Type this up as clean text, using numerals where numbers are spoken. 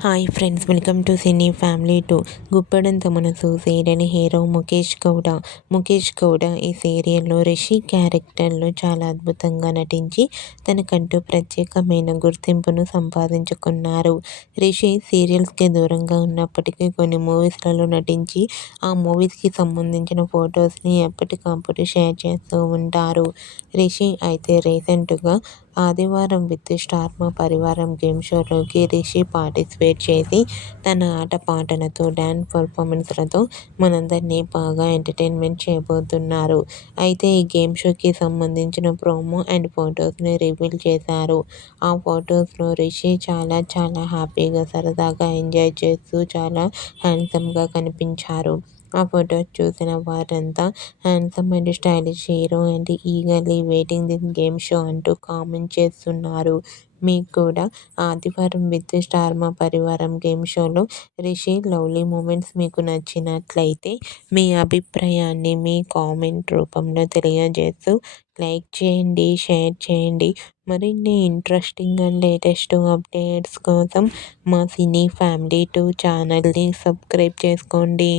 Hi friends, welcome to cine family 2. Guppedantha మనసు serial hero Mukesh Gowda. Mukesh Gowda ఈ సీరియల్లో రిషి క్యారెక్టర్లో చాలా అద్భుతంగా నటించి తనకంటూ ప్రత్యేకమైన గుర్తింపును సంపాదించుకున్నారు. రిషి సీరియల్స్కి దూరంగా ఉన్నప్పటికీ కొన్ని మూవీస్లలో నటించి ఆ మూవీస్కి సంబంధించిన ఫొటోస్ని ఎప్పటికప్పుడు షేర్ చేస్తూ ఉంటారు. రిషి అయితే రీసెంట్గా ఆదివారం విత్ స్టార్ మా పరివారం గేమ్ షోలోకి రిషి పార్టిసిపేట్ చేసి తన ఆటపాటలతో డ్యాన్స్ పర్ఫార్మెన్స్లతో మనందరినీ బాగా ఎంటర్టైన్మెంట్ చేయబోతున్నారు. అయితే ఈ గేమ్ షోకి సంబంధించిన ప్రోమో అండ్ ఫొటోస్ని రివీల్ చేశారు. ఆ ఫొటోస్లో రిషి చాలా చాలా హ్యాపీగా సరదాగా ఎంజాయ్ చేస్తూ చాలా హ్యాండ్సమ్గా కనిపించారు. ఆ ఫొటోస్ చూసిన వారంతా handsome and stylish hero and eagerly waiting this game show అంటూ కామెంట్ చేస్తున్నారు. మీకు కూడా ఆదివారం విత్ స్టార్ మా పరివారం గేమ్ షోలో రిషి లవ్లీ మూమెంట్స్ మీకు నచ్చినట్లయితే మీ అభిప్రాయాన్ని మీ కామెంట్ రూపంలో తెలియజేస్తూ లైక్ చేయండి, షేర్ చేయండి. మరిన్ని ఇంట్రెస్టింగ్ అండ్ లేటెస్ట్ అప్డేట్స్ కోసం మా సినీ ఫ్యామిలీ 2 ఛానల్ని సబ్స్క్రైబ్ చేసుకోండి.